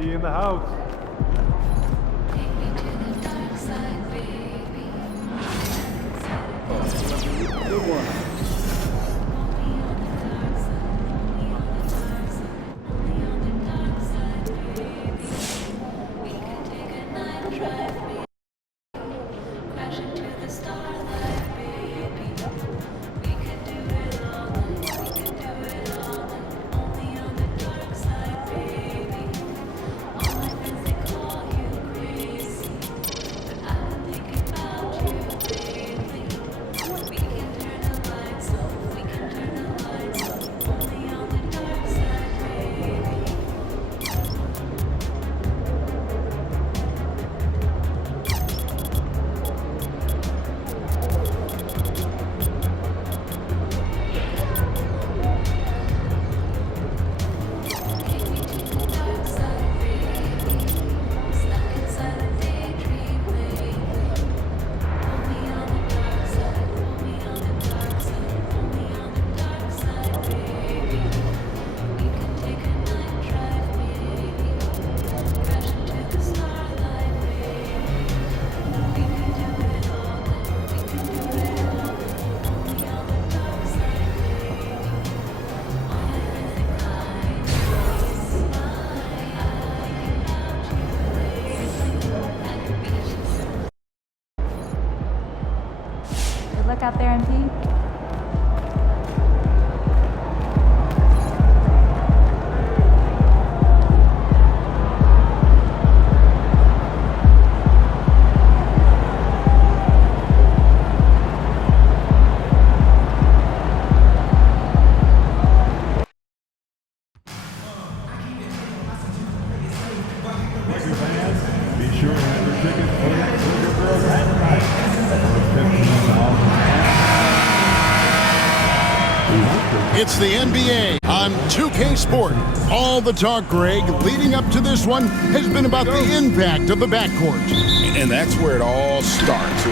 He in the house. Good one. Good luck out there, MP. Be sure to have your tickets for next Sugar Girls hat night. It's the NBA on 2K Sport. All the talk, Greg, leading up to this one has been about the impact of the backcourt. And that's where it all starts.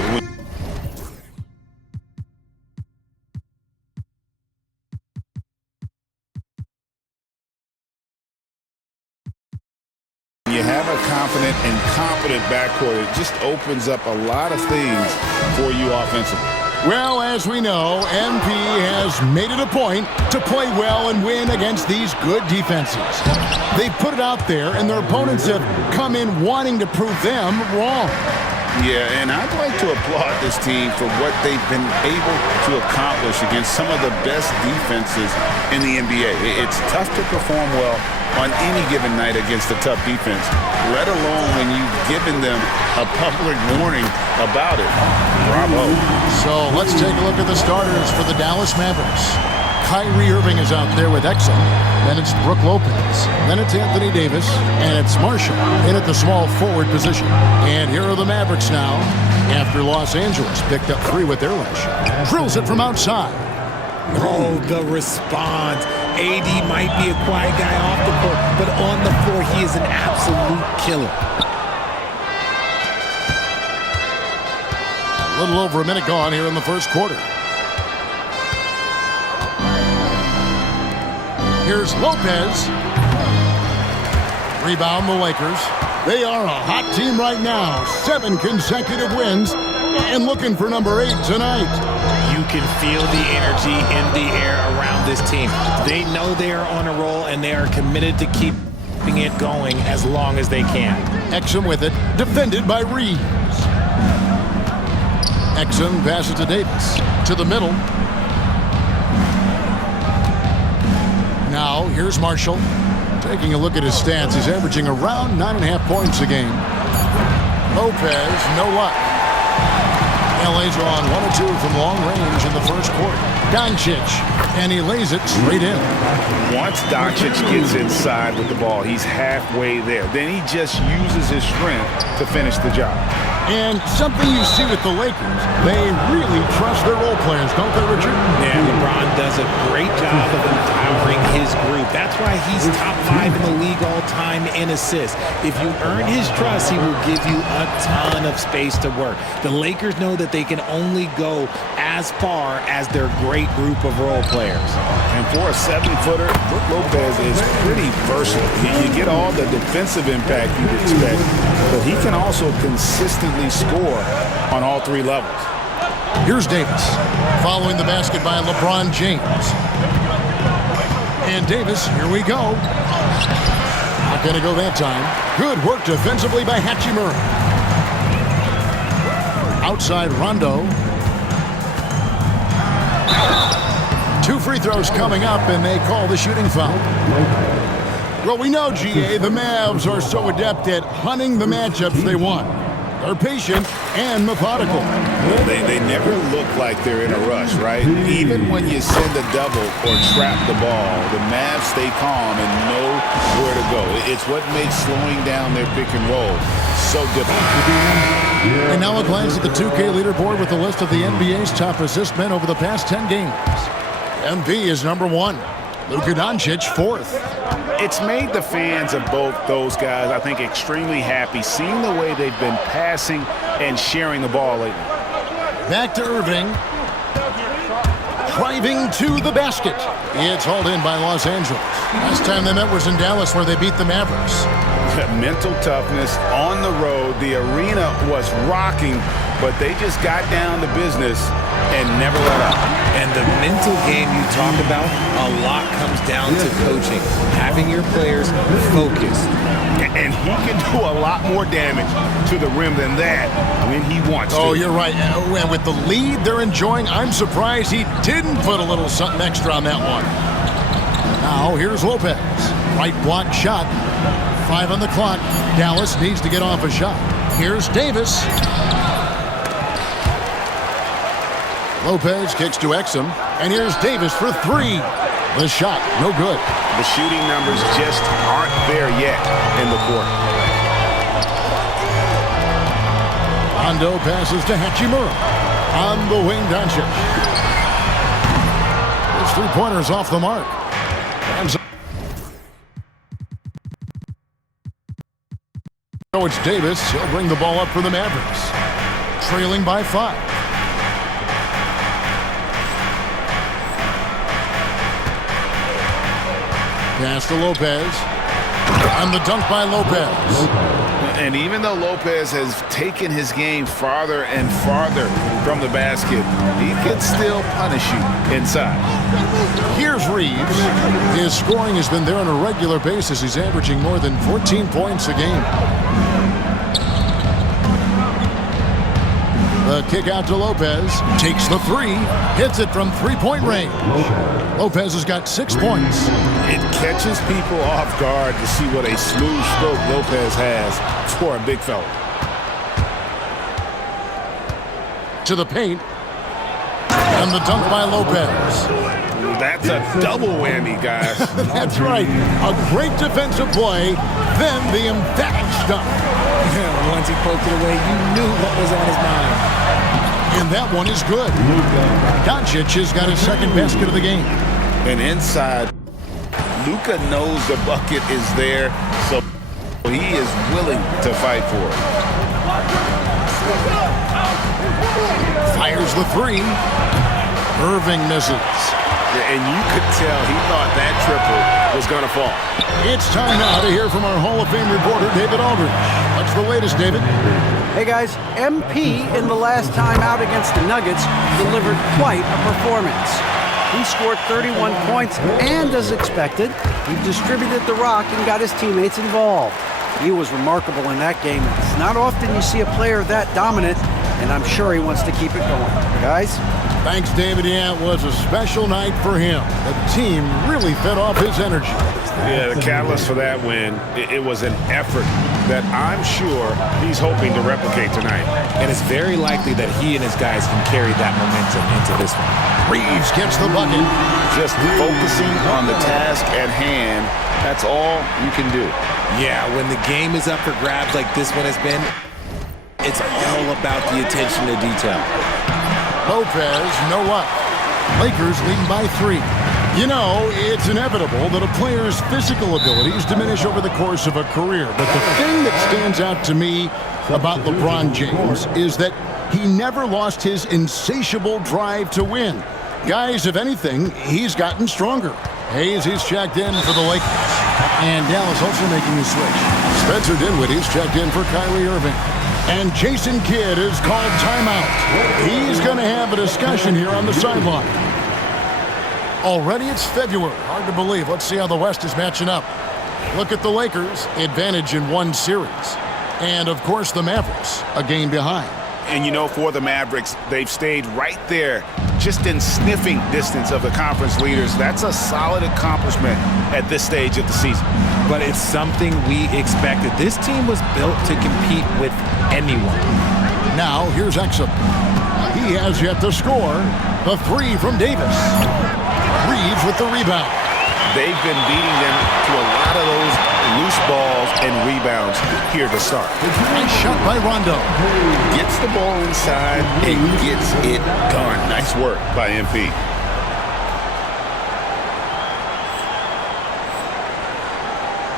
When you have a confident and competent backcourt, it just opens up a lot of things for you offensively. Well, as we know, MP has made it a point to play well and win against these good defenses. They put it out there, and their opponents have come in wanting to prove them wrong. Yeah, and I'd like to applaud this team for what they've been able to accomplish against some of the best defenses in the NBA. It's tough to perform well on any given night against a tough defense, let alone when you've given them a public warning about it. Bravo. So let's take a look at the starters for the Dallas Mavericks. Kyrie Irving is out there with Exum. Then it's Brook Lopez. Then it's Anthony Davis. And it's Marshall in at the small forward position. And here are the Mavericks now after Los Angeles picked up 3 with their last shot. Drills it from outside. Oh, the response. AD might be a quiet guy off the court, but on the floor, he is an absolute killer. A little over a minute gone here in the first quarter. Here's Lopez. Rebound the Lakers. They are a hot team right now. 7 consecutive wins and looking for number 8 tonight. You can feel the energy in the air around this team. They know they are on a roll, and they are committed to keeping it going as long as they can. Exum with it, defended by Reeves. Exum passes to Davis. To the middle. Now, here's Marshall. Taking a look at his stats, he's averaging around 9.5 points a game. Lopez, no luck. LA's are on 1 or 2 from long range in the first quarter. Doncic, and he lays it straight in. Once Doncic gets inside with the ball, he's halfway there. Then he just uses his strength to finish the job. And something you see with the Lakers, they really trust their role players, don't they, Richard? Yeah, LeBron does a great job of empowering his group. That's why he's top 5 in the league all time in assists. If you earn his trust, he will give you a ton of space to work. The Lakers know that they can only go as far as their great group of role players. players. And for a 7-footer, Brook Lopez is pretty versatile. You get all the defensive impact you'd expect, but he can also consistently score on all 3 levels. Here's Davis, following the basket by LeBron James. And Davis, here we go. Not going to go that time. Good work defensively by Hachimura. Outside Rondo. 2 free throws coming up, and they call the shooting foul. Well, we know, GA, the Mavs are so adept at hunting the matchups they want. They're patient and methodical. They never look like they're in a rush, right? Even when you send a double or trap the ball, the Mavs stay calm and know where to go. It's what makes slowing down their pick and roll so difficult. And now a glance at the 2K leaderboard with a list of the NBA's top assist men over the past 10 games. MV is number 1. Luka Doncic, 4th. It's made the fans of both those guys, I think, extremely happy, seeing the way they've been passing and sharing the ball lately. Back to Irving. Driving to the basket. It's hauled in by Los Angeles. Last time they met was in Dallas, where they beat the Mavericks. Mental toughness on the road. The arena was rocking, but they just got down to business and never let up. And the mental game you talk about, a lot comes down to coaching, having your players focused. And he can do a lot more damage to the rim than that when he wants to. Oh, you're right. And with the lead they're enjoying, I'm surprised he didn't put a little something extra on that one. Now, here's Lopez. Right block shot. 5 on the clock. Dallas needs to get off a shot. Here's Davis. Lopez kicks to Exum. And here's Davis for 3. The shot, no good. The shooting numbers just aren't there yet in the quarter. Rondo passes to Hachimura. On the wing, Doncic. His 3-pointers off the mark. So it's Davis. He'll bring the ball up for the Mavericks. Trailing by 5. Pass to Lopez. And the dunk by Lopez. And even though Lopez has taken his game farther and farther from the basket, he can still punish you inside. Here's Reeves. His scoring has been there on a regular basis. He's averaging more than 14 points a game. The kick out to Lopez. Takes the 3. Hits it from 3-point range. Lopez has got 6 points. It catches people off guard to see what a smooth stroke Lopez has for a big fella. To the paint. And the dunk by Lopez. That's a double whammy, guys. That's right. A great defensive play, then the emphatic dunk. Once he poked it away, you knew what was on his mind. And that one is good. Doncic has got his 2nd basket of the game. And inside, Luka knows the bucket is there, so he is willing to fight for it. Fires the 3. Irving misses. And you could tell he thought that triple was going to fall. It's time now to hear from our Hall of Fame reporter, David Aldridge. What's the latest, David? Hey guys, MP in the last time out against the Nuggets delivered quite a performance. He scored 31 points, and as expected, he distributed the rock and got his teammates involved. He was remarkable in that game. It's not often you see a player that dominant, and I'm sure he wants to keep it going. Guys? Thanks, David. Yeah, it was a special night for him. The team really fed off his energy. Yeah, the catalyst for that win, it was an effort that I'm sure he's hoping to replicate tonight. And it's very likely that he and his guys can carry that momentum into this one. Reeves gets the bucket. Just focusing on the task at hand, that's all you can do. Yeah, when the game is up for grabs like this one has been, it's all about the attention to detail. Lopez, no luck. Lakers leading by 3. You know, it's inevitable that a player's physical abilities diminish over the course of a career. But the thing that stands out to me about LeBron James is that he never lost his insatiable drive to win. Guys, if anything, he's gotten stronger. Hayes, he's checked in for the Lakers. And Dallas also making a switch. Spencer Dinwiddie's checked in for Kyrie Irving. And Jason Kidd is called timeout. He's going to have a discussion here on the sideline. Already it's February. Hard to believe. Let's see how the West is matching up. Look at the Lakers, advantage in one series. And, of course, the Mavericks, a game behind. And, you know, for the Mavericks, they've stayed right there, just in sniffing distance of the conference leaders. That's a solid accomplishment at this stage of the season. But it's something we expected. This team was built to compete with anyone. Now, here's Exum. He has yet to score. The three from Davis. Reeves with the rebound. They've been beating them to a lot of those loose balls and rebounds here to start. Nice shot by Rondo. Gets the ball inside and gets it done. Nice work by MP.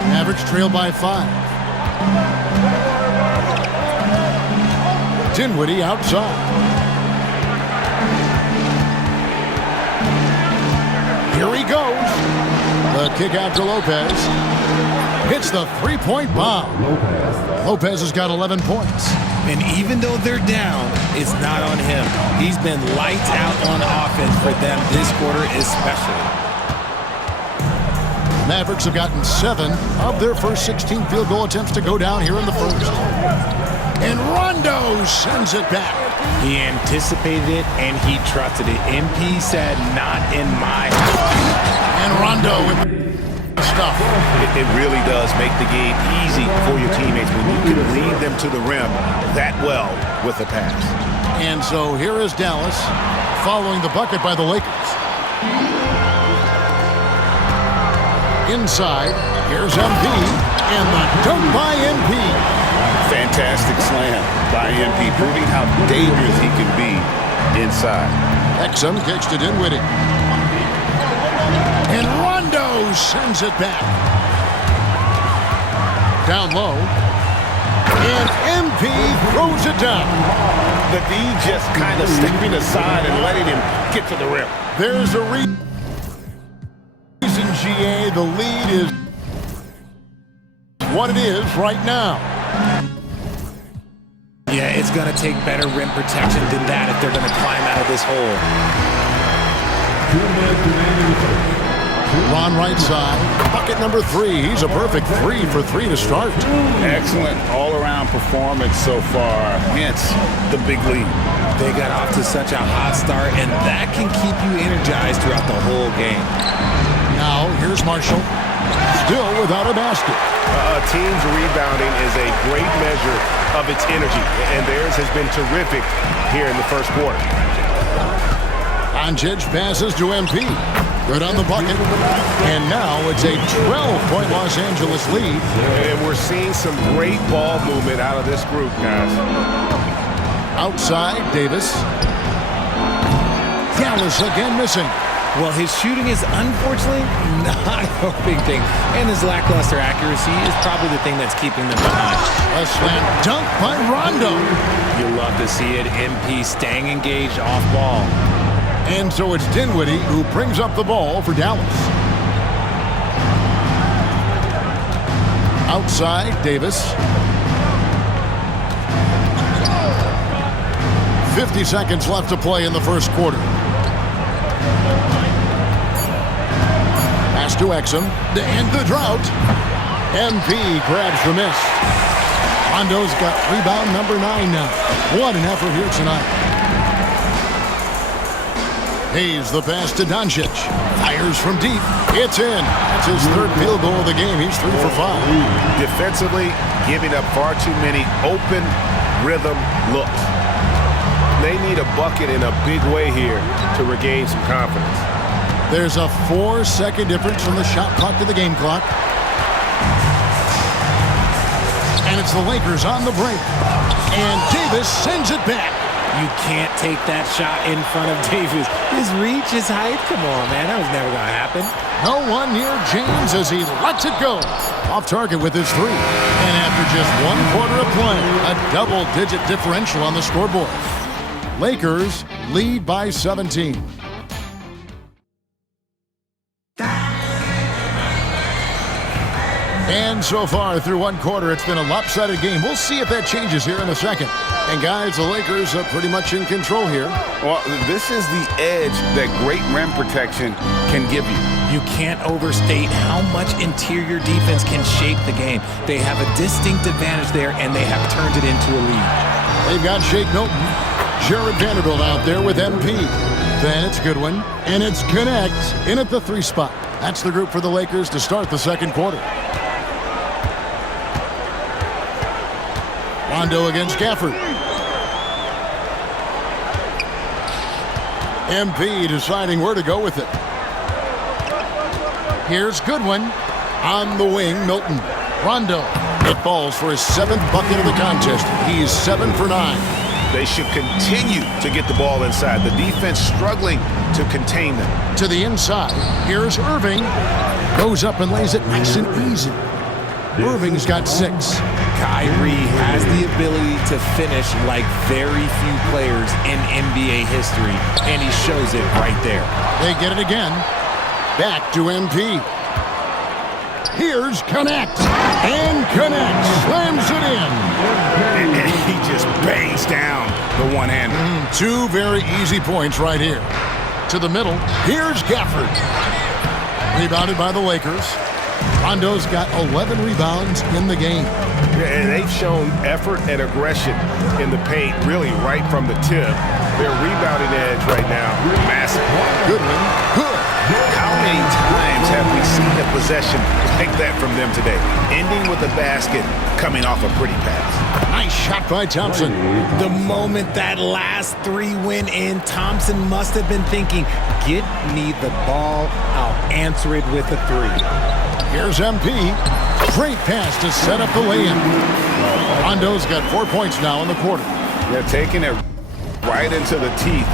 Mavericks trail by 5. Dinwiddie outside. Here he goes. The kick out to Lopez. Hits the three-point bomb. Lopez has got 11 points. And even though they're down, it's not on him. He's been lights out on offense for them this quarter especially. Mavericks have gotten 7 of their first 16 field goal attempts to go down here in the first. And Rondo sends it back. He anticipated it and he trusted it. MP said, not in my house. And Rondo with stuff. It really does make the game easy for your teammates when you can lead them to the rim that well with a pass. And so here is Dallas following the bucket by the Lakers. Inside, here's MP, and the dunk by MP. Fantastic slam by MP, proving how dangerous he can be inside. Exum kicks to Dinwiddie. And Rondo sends it back. Down low. And MP throws it down. The D just kind of stepping aside and letting him get to the rim. There's a reason, GA. The lead is what it is right now. Yeah, it's going to take better rim protection than that if they're going to climb out of this hole. Ron right side. Bucket number 3. He's a perfect 3 for 3 to start. Excellent all-around performance so far. Hence the big lead. They got off to such a hot start, and that can keep you energized throughout the whole game. Now, here's Marshall. Still without a basket. A team's rebounding is a great measure of its energy, and theirs has been terrific here in the first quarter. Doncic passes to MP. Good on the bucket. And now it's a 12-point Los Angeles lead. And we're seeing some great ball movement out of this group, guys. Outside, Davis. Dallas again missing. Well, his shooting is unfortunately not a big thing. And his lackluster accuracy is probably the thing that's keeping them behind. A slam dunk by Rondo. You love to see it. MP staying engaged off ball. And so it's Dinwiddie who brings up the ball for Dallas. Outside, Davis. 50 seconds left to play in the first quarter. Pass to Exum to end the drought. MP grabs the miss. Rondo's got rebound number 9 now. What an effort here tonight. Hayes the pass to Doncic. Fires from deep. It's in. That's his third field goal of the game. He's 3 for 5. Defensively, giving up far too many open rhythm looks. They need a bucket in a big way here to regain some confidence. There's a 4-second difference from the shot clock to the game clock. And it's the Lakers on the break. And Davis sends it back. You can't take that shot in front of Davis. His reach, his height, come on, man. That was never going to happen. No one near James as he lets it go. Off target with his 3. And after just 1 quarter of play, a double-digit differential on the scoreboard. Lakers lead by 17. And so far through one quarter, it's been a lopsided game. We'll see if that changes here in a second. And guys, the Lakers are pretty much in control here. Well, this is the edge that great rim protection can give you. You can't overstate how much interior defense can shape the game. They have a distinct advantage there, and they have turned it into a lead. They've got Shake Milton, Jared Vanderbilt out there with MP. Then it's Goodwin, and it's Connect in at the 3 spot. That's the group for the Lakers to start the second quarter. Rondo against Gafford. MP deciding where to go with it. Here's Goodwin on the wing. Milton. Rondo. It falls for his 7th bucket of the contest. He's 7 for 9. They should continue to get the ball inside. The defense struggling to contain them. To the inside. Here's Irving. Goes up and lays it nice and easy. Irving's got 6. Kyrie has the ability to finish like very few players in NBA history, and he shows it right there. They get it again. Back to MP. Here's Connect. And Connect slams it in. And he just bangs down the one-hander. 2 very easy points right here. To the middle. Here's Gafford. Rebounded by the Lakers. Rondo's got 11 rebounds in the game. And they've shown effort and aggression in the paint, really right from the tip. Their rebounding edge right now, massive. Goodwin, good. How many times have we seen a possession like that from them today? Ending with a basket, coming off a pretty pass. Nice shot by Thompson. The moment that last 3 went in, Thompson must have been thinking, get me the ball, I'll answer it with a 3. Here's MP. Great pass to set up the lay-in. Rondo's got 4 points now in the quarter. They're taking it right into the teeth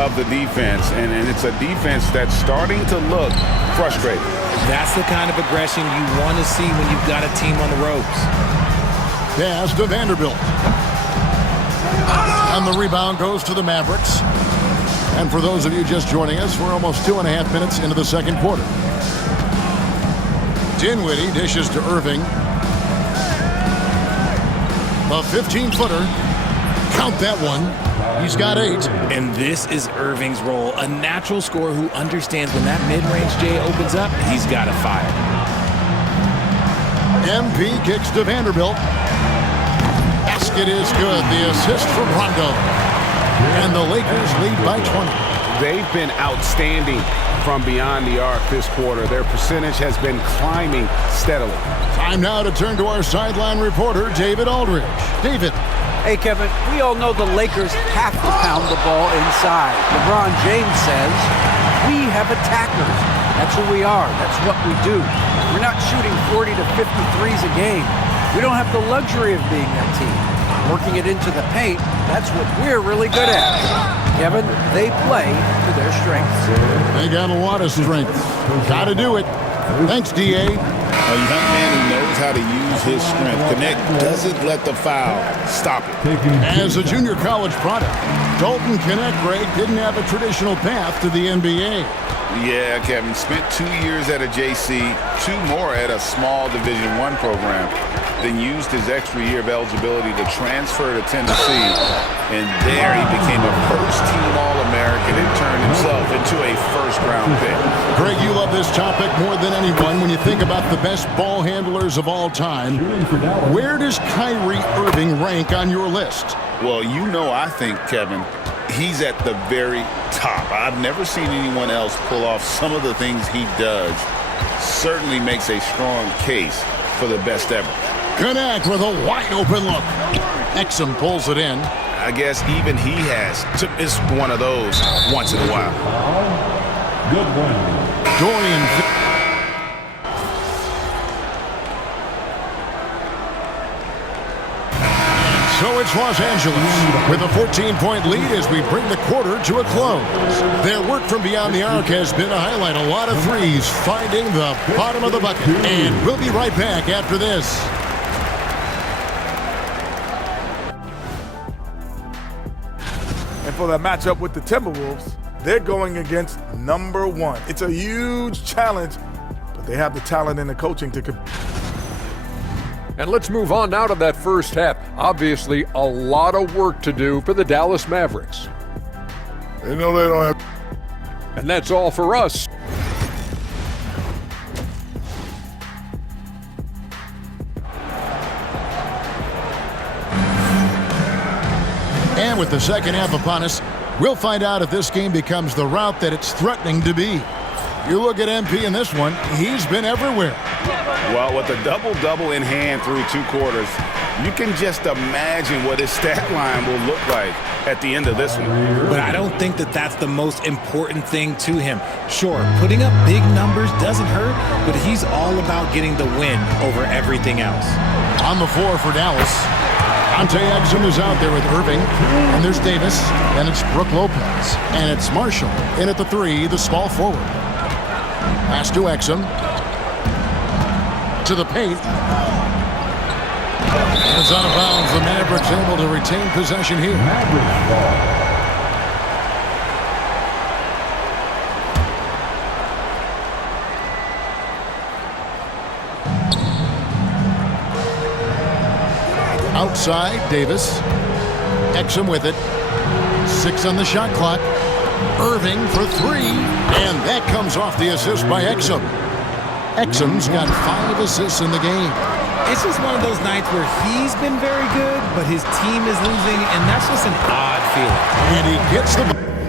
of the defense, and it's a defense that's starting to look frustrated. That's the kind of aggression you want to see when you've got a team on the ropes. Pass to Vanderbilt. And the rebound goes to the Mavericks. And for those of you just joining us, we're almost 2.5 minutes into the second quarter. Dinwiddie dishes to Irving. A 15-footer. Count that one. He's got 8. And this is Irving's role, a natural scorer who understands when that mid-range J opens up, he's got to fire. MP kicks to Vanderbilt. Basket is good. The assist from Rondo. And the Lakers lead by 20. They've been outstanding from beyond the arc this quarter. Their percentage has been climbing steadily. Time now to turn to our sideline reporter, David Aldridge. David. Hey, Kevin, we all know the Lakers have to pound the ball inside. LeBron James says, we have attackers. That's who we are. That's what we do. We're not shooting 40 to 50 threes a game. We don't have the luxury of being that team. Working it into the paint, that's what we're really good at. Kevin, they play to their strengths. They got a lot of strength. Got to do it. Thanks, D.A. A young man who knows how to use his strength. Connect doesn't let the foul stop it. As a junior college product, Dalton Connect, Greg, didn't have a traditional path to the NBA. Yeah, Kevin. Spent 2 years at a JC, 2 more at a small Division I program. Then used his extra year of eligibility to transfer to Tennessee. And there he became a first-team All-American and turned himself into a first-round pick. Greg, you love this topic more than anyone. When you think about the best ball handlers of all time, where does Kyrie Irving rank on your list? Well, you know, I think, Kevin, he's at the very top. I've never seen anyone else pull off some of the things he does. Certainly makes a strong case for the best ever. Connect with a wide-open look. Exum pulls it in. I guess even he has to miss one of those once in a while. Good one. Dorian. So it's Los Angeles with a 14-point lead as we bring the quarter to a close. Their work from beyond the arc has been a highlight. A lot of threes finding the bottom of the bucket. And we'll be right back after this. And for that matchup with the Timberwolves, they're going against number 1. It's a huge challenge, but they have the talent and the coaching to compete. And let's move on now to that first half. Obviously, a lot of work to do for the Dallas Mavericks. They know they don't have. And that's all for us. And with the second half upon us, we'll find out if this game becomes the route that it's threatening to be. You look at MP in this one, he's been everywhere. Well, with a double-double in hand through 2 quarters, you can just imagine what his stat line will look like at the end of this one. But I don't think that that's the most important thing to him. Sure, putting up big numbers doesn't hurt, but he's all about getting the win over everything else. On the floor for Dallas, Dante Exum is out there with Irving, and there's Davis, and it's Brook Lopez, and it's Marshall in at the 3, the small forward. Pass to Exum. To the paint. It's out of bounds. The Mavericks able to retain possession here. Outside, Davis. Exum with it. 6 on the shot clock. Irving for 3, and that comes off the assist by Exum. Exum's got 5 assists in the game. It's just one of those nights where he's been very good, but his team is losing, and that's just an odd feeling. And he gets the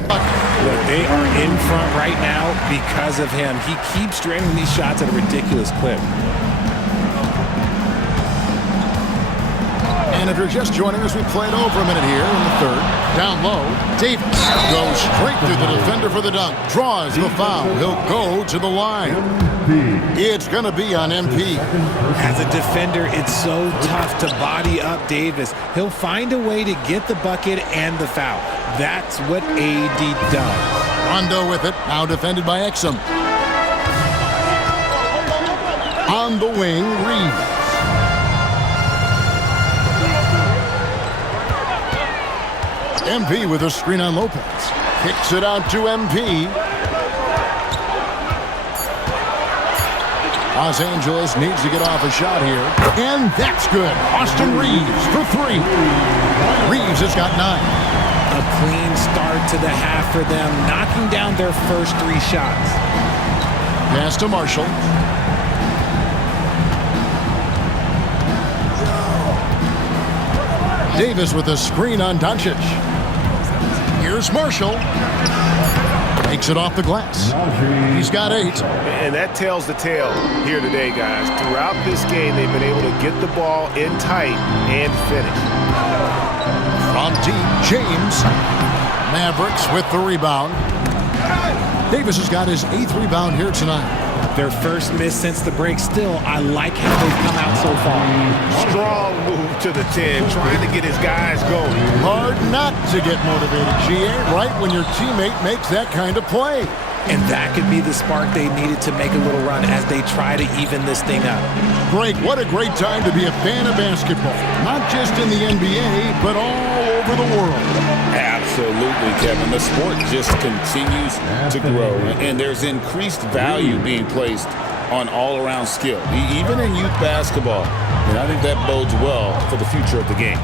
bucket. Look, they are in front right now because of him. He keeps draining these shots at a ridiculous clip. And if you're just joining us, we played over a minute here in the third. Down low, Davis goes straight through the defender for the dunk. Draws the foul. He'll go to the line. It's going to be on MP. As a defender, it's so tough to body up Davis. He'll find a way to get the bucket and the foul. That's what AD does. Rondo with it, now defended by Exum. On the wing, Reeves. MP with a screen on Lopez. Kicks it out to MP. Los Angeles needs to get off a shot here. And that's good. Austin Reeves for 3. Reeves has got 9. A clean start to the half for them, knocking down their first 3 shots. Pass to Marshall. Davis with a screen on Doncic. Here's Marshall. Takes it off the glass. He's got 8. And that tells the tale here today, guys. Throughout this game, they've been able to get the ball in tight and finish. From deep, James. Mavericks with the rebound. Davis has got his 8th rebound here tonight. Their first miss since the break. Still, I like how they've come out so far. Strong move to the 10, trying to get his guys going. Hard not to get motivated, GA, right when your teammate makes that kind of play. And that could be the spark they needed to make a little run as they try to even this thing up. Greg, what a great time to be a fan of basketball. Not just in the NBA, but all over the world. Absolutely, Kevin. The sport just continues to grow, and there's increased value being placed on all-around skill, even in youth basketball. And I think that bodes well for the future of the game.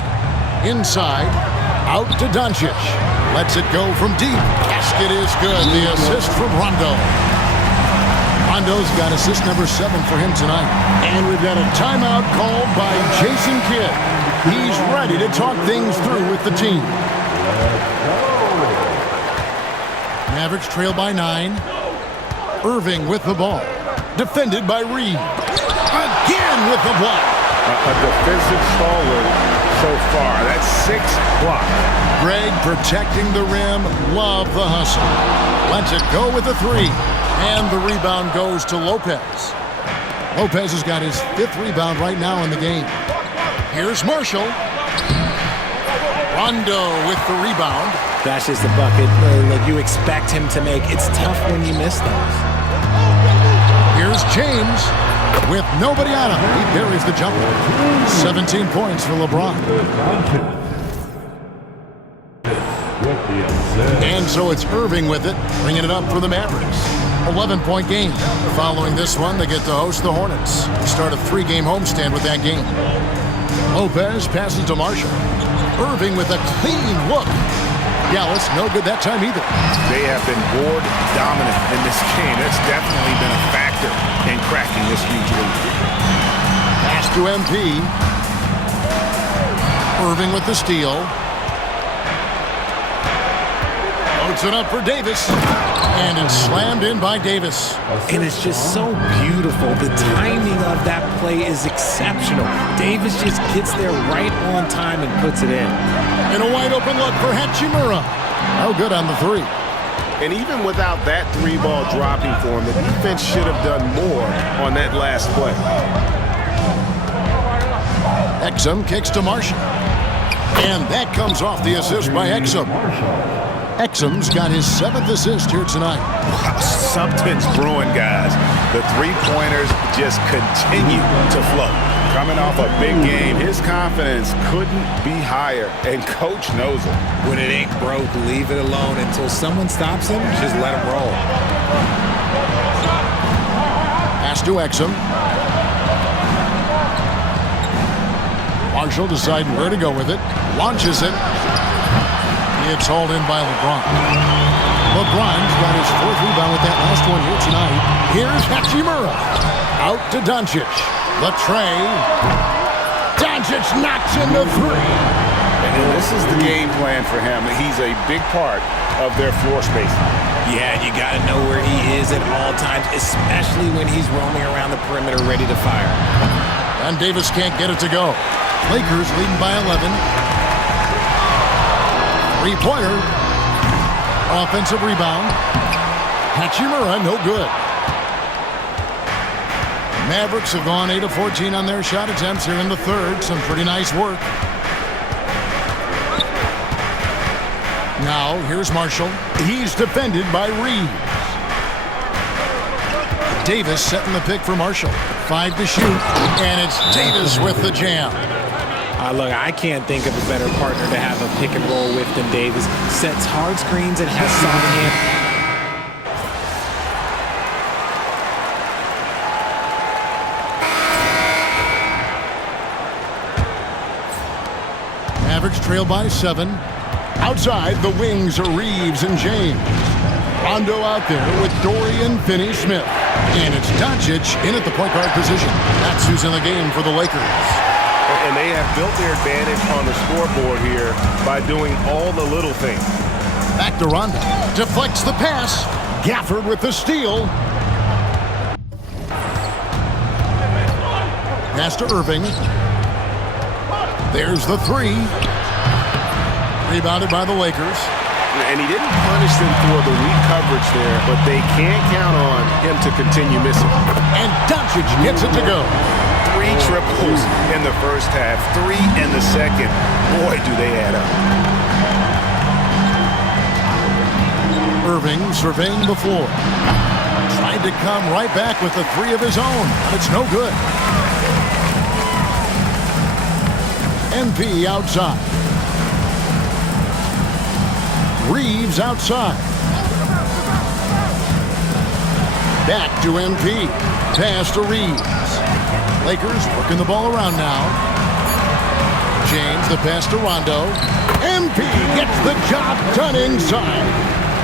Inside, out to Doncic. Lets it go from deep. Basket is good. The assist from Rondo. Rondo's got assist number 7 for him tonight. And we've got a timeout called by Jason Kidd. He's ready to talk things through with the team. Mavericks trail by 9. Irving with the ball. Defended by Reed. Again with the block. A defensive stalwart so far. That's 6 blocks. Greg protecting the rim. Love the hustle. Lets it go with the 3. And the rebound goes to Lopez. Lopez has got his 5th rebound right now in the game. Here's Marshall. Rondo with the rebound. That's just the bucket like you expect him to make. It's tough when you miss those. Here's James with nobody on him. He buries the jumper. 17 points for LeBron. And so it's Irving with it, bringing it up for the Mavericks. 11-point game. Following this one, they get to host the Hornets. Start a 3-game homestand with that game. Lopez passes to Marshall. Irving with a clean look. Dallas, no good that time either. They have been board dominant in this game. That's definitely been a factor in cracking this huge lead. Pass to MP. Irving with the steal. Loads it up for Davis. And it's slammed in by Davis. And it's just so beautiful. The timing of that play is exceptional. Davis just gets there right on time and puts it in. And a wide open look for Hachimura. No good on the 3. And even without that 3-ball dropping for him, the defense should have done more on that last play. Exum kicks to Marshall. And that comes off the assist by Exum. Exum's got his 7th assist here tonight. Wow, something's brewing, guys. The 3-pointers just continue to flow. Coming off a big game, his confidence couldn't be higher, and Coach knows it. When it ain't broke, leave it alone. Until someone stops him, just let him roll. Pass to Exum. Marshall deciding where to go with it. Launches it. It's hauled in by LeBron. LeBron's got his 4th rebound with that last one here tonight. Here's Hachimura. Out to Doncic. The tray. Doncic knocks in the 3. And this is the game plan for him. He's a big part of their floor spacing. Yeah, you got to know where he is at all times, especially when he's roaming around the perimeter ready to fire. And Davis can't get it to go. Lakers leading by 11. 3-pointer. Offensive rebound. Hachimura, no good. Mavericks have gone 8 of 14 on their shot attempts here in the 3rd. Some pretty nice work. Now, here's Marshall. He's defended by Reeves. Davis setting the pick for Marshall. 5 to shoot. And it's Davis with the jam. Look, I can't think of a better partner to have a pick and roll with than Davis. Sets hard screens and has solid hand. Mavericks trail by 7. Outside, the wings are Reeves and James. Rondo out there with Dorian Finney-Smith. And it's Doncic in at the point guard position. That's who's in the game for the Lakers. And they have built their advantage on the scoreboard here by doing all the little things. Back to Rondo. Deflects the pass. Gafford with the steal. Pass to Irving. There's the 3. Rebounded by the Lakers. And he didn't punish them for the weak coverage there, but they can't count on him to continue missing. And Doncic gets it to go. 3 triples in the first half, 3 in the second. Boy, do they add up. Irving surveying the floor. Tried to come right back with a 3 of his own, but it's no good. MP outside. Reeves outside. Back to MP. Pass to Reeves. Lakers working the ball around now. James, the pass to Rondo. MP gets the job done inside.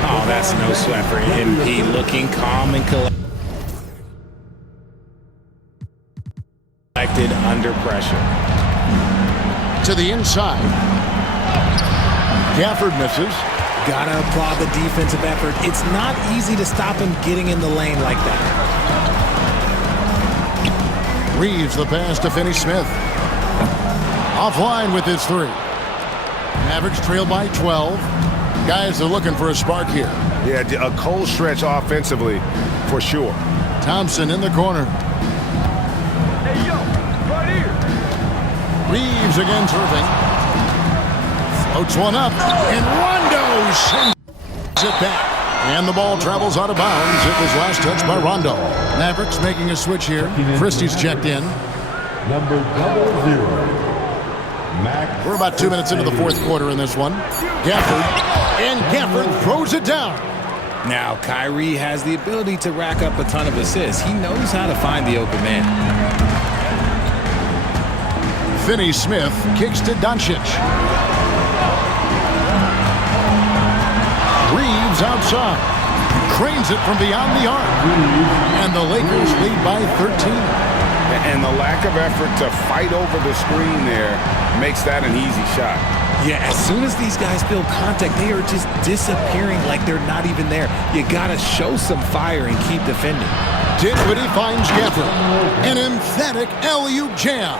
Oh, that's no sweat for MP. Looking calm and collected under pressure. To the inside. Gafford misses. Gotta applaud the defensive effort. It's not easy to stop him getting in the lane like that. Reeves the pass to Finney-Smith. Offline with his 3. Mavericks trail by 12. Guys are looking for a spark here. Yeah, a cold stretch offensively for sure. Thompson in the corner. Hey, yo, right here. Reeves against Irving. Floats one up. And Rondo sends it back. And the ball travels out of bounds. It was last touched by Rondo. Mavericks making a switch here. Christie's checked in. Number 00. Max. We're about 2 minutes into the 4th quarter in this one. Gafford. And Gafford throws it down. Now, Kyrie has the ability to rack up a ton of assists. He knows how to find the open man. Finney-Smith kicks to Doncic. Reeves outside. Cranes it from beyond the arc. And the Lakers lead by 13. And the lack of effort to fight over the screen there makes that an easy shot. Yeah, as soon as these guys feel contact, they are just disappearing like they're not even there. You got to show some fire and keep defending. Dinwiddie finds Gafford. An emphatic alley-oop jam.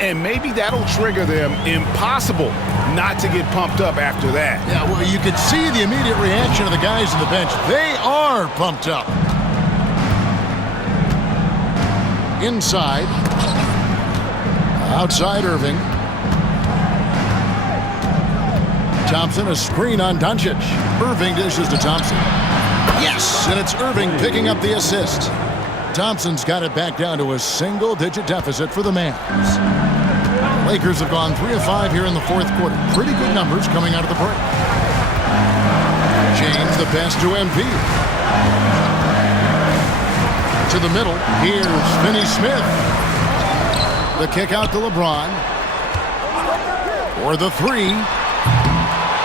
And maybe that'll trigger them. Impossible not to get pumped up after that. Yeah, well, you could see the immediate reaction of the guys on the bench. They are pumped up. Inside. Outside Irving. Thompson, a screen on Doncic. Irving dishes to Thompson. Yes, and it's Irving picking up the assist. Thompson's got it back down to a single-digit deficit for the Mavs. Lakers have gone 3 of 5 here in the fourth quarter. Pretty good numbers coming out of the break. James, the pass to MP. To the middle. Here's Finney-Smith. The kick out to LeBron. For the three.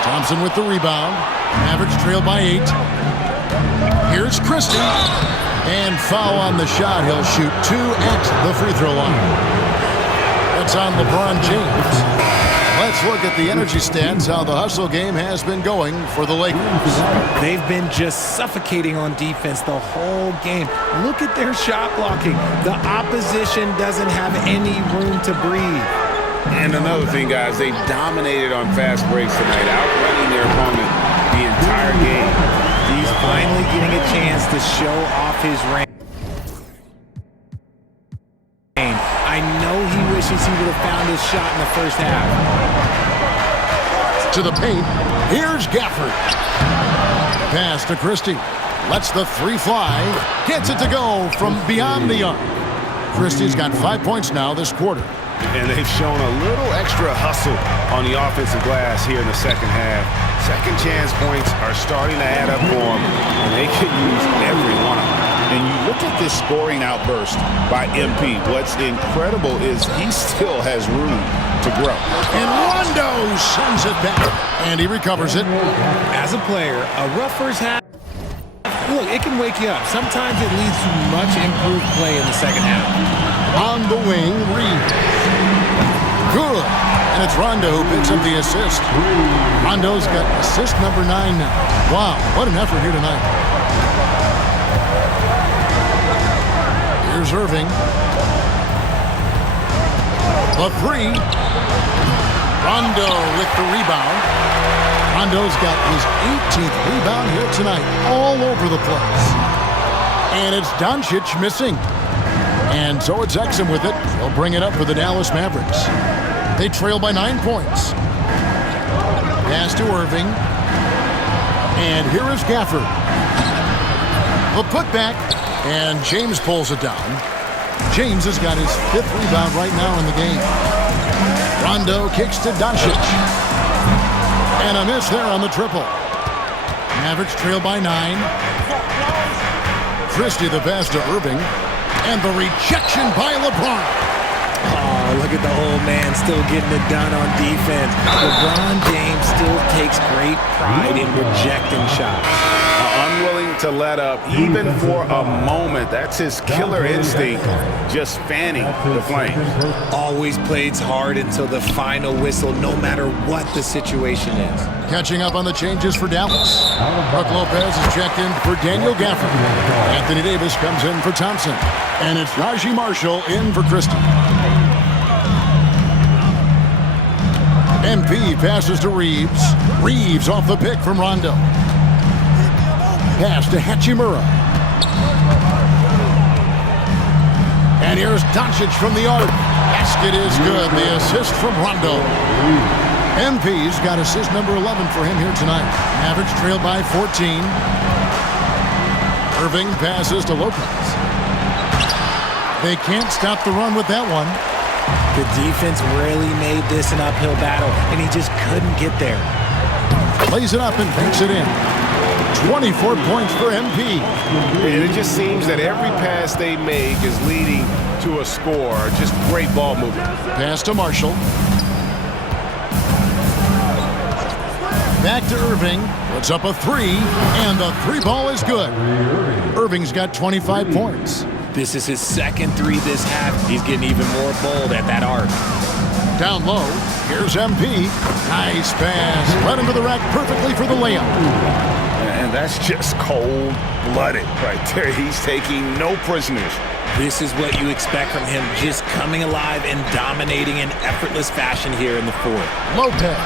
Thompson with the rebound. Mavericks trail by 8. Here's Christie. And foul on the shot. He'll shoot 2 at the free throw line. That's on LeBron James. Let's look at the energy stats, how the hustle game has been going for the Lakers. They've been just suffocating on defense the whole game. Look at their shot blocking. The opposition doesn't have any room to breathe. And another thing, guys, they dominated on fast breaks tonight, outrunning their opponent the entire game. He's finally getting a chance to show off his range. I know he wishes he would have found his shot in the first half. To the paint. Here's Gafford. Pass to Christie. Lets the three fly. Gets it to go from beyond the arc. Christie's got 5 points now this quarter. And they've shown a little extra hustle on the offensive glass here in the second half. Second chance points are starting to add up for them, and they can use every one of them. And you look at this scoring outburst by MP. What's incredible is he still has room to grow. And Rondo sends it back. And he recovers it. As a player, a rough first half, look, it can wake you up. Sometimes it leads to much improved play in the second half. On the wing, Reed. Good. And it's Rondo who picks up the assist. Rondo's got assist number 9 now. Wow, what an effort here tonight. Here's Irving. The three. Rondo with the rebound. Rondo's got his 18th rebound here tonight, all over the place. And it's Doncic missing. And so it's Exum with it. He'll bring it up for the Dallas Mavericks. They trail by 9 points. Pass to Irving. And here is Gafford. The putback. And James pulls it down. James has got his 5th rebound right now in the game. Rondo kicks to Doncic. And a miss there on the triple. Mavericks trail by 9. Christie the pass to Irving. And the rejection by LeBron. Oh, look at the old man still getting it done on defense. LeBron James still takes great pride in rejecting shots. Unwilling to let up, even for a moment. That's his killer instinct, just fanning the flames. Always plays hard until the final whistle, no matter what the situation is. Catching up on the changes for Dallas. Brook Lopez is checked in for Daniel Gafford. Anthony Davis comes in for Thompson. And it's Raji Marshall in for Christie. MP passes to Reeves. Reeves off the pick from Rondo. Pass to Hachimura. And here's Doncic from the arc. Basket is good. The assist from Rondo. MP's got assist number 11 for him here tonight. Mavericks trailed by 14. Irving passes to Lopez. They can't stop the run with that one. The defense really made this an uphill battle, and he just couldn't get there. Plays it up and banks it in. 24 points for MP. And it just seems that every pass they make is leading to a score. Just great ball movement. Pass to Marshall. Back to Irving. Puts up a three, and the three ball is good. Irving's got 25 points. This is his second three this half. He's getting even more bold at that arc. Down low, here's MP. Nice pass. Led him to the rack perfectly for the layup. And that's just cold-blooded right there. He's taking no prisoners. This is what you expect from him, just coming alive and dominating in effortless fashion here in the fourth. Lopez,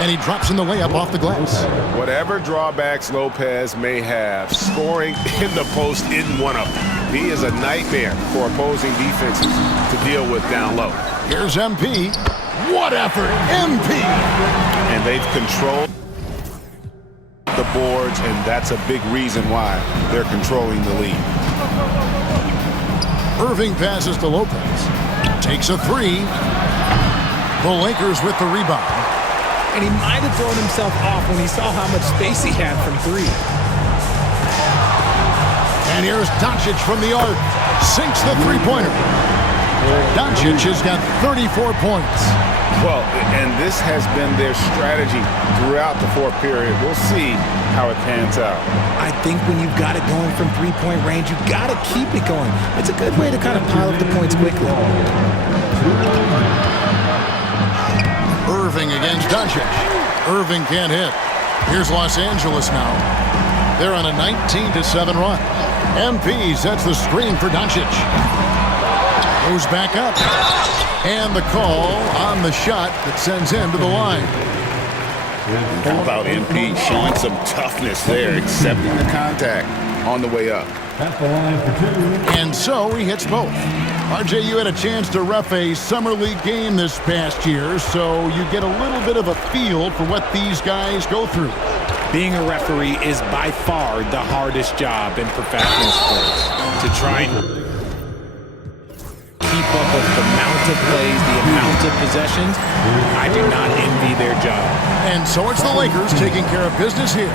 and he drops in the layup off the glass. Whatever drawbacks Lopez may have, scoring in the post isn't one of them. He is a nightmare for opposing defenses to deal with down low. Here's MP. What effort, MP! And they've controlled the boards, and that's a big reason why they're controlling the lead. Irving passes to Lopez. Takes a three. The Lakers with the rebound. And he might have thrown himself off when he saw how much space he had from three. And here's Doncic from the arc. Sinks the three-pointer. Doncic has got 34 points. Well, and this has been their strategy throughout the fourth period. We'll see how it pans out. I think when you've got it going from three-point range, you've got to keep it going. It's a good way to kind of pile up the points quickly. Irving against Doncic. Irving can't hit. Here's Los Angeles now. They're on a 19-7 run. MP sets the screen for Doncic. Goes back up. And the call on the shot that sends him to the line. How about MP showing some toughness there, accepting the contact on the way up. At the line for two. And so he hits both. RJ, you had a chance to ref a Summer League game this past year, so you get a little bit of a feel for what these guys go through. Being a referee is by far the hardest job in professional sports. To try and keep up with the amount of plays, the amount of possessions, I do not envy their job. And so it's the Lakers taking care of business here.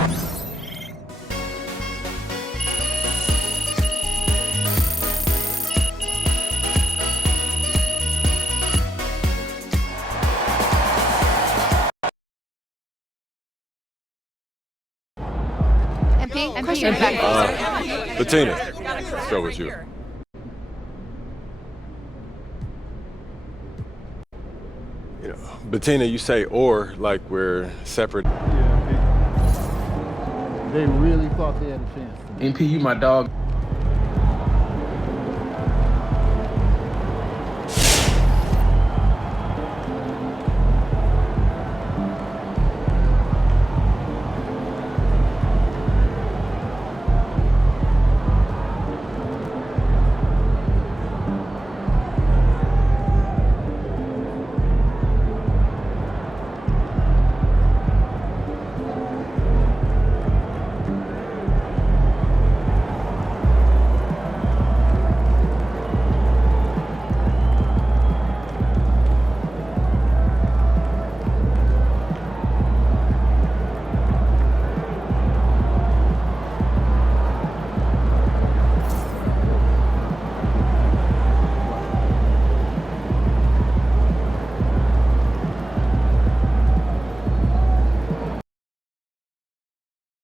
MP, you're back. Bettina, let's go with you. You know, Bettina, you say or like we're separate. Yeah, they really thought they had a chance. MP, you my dog.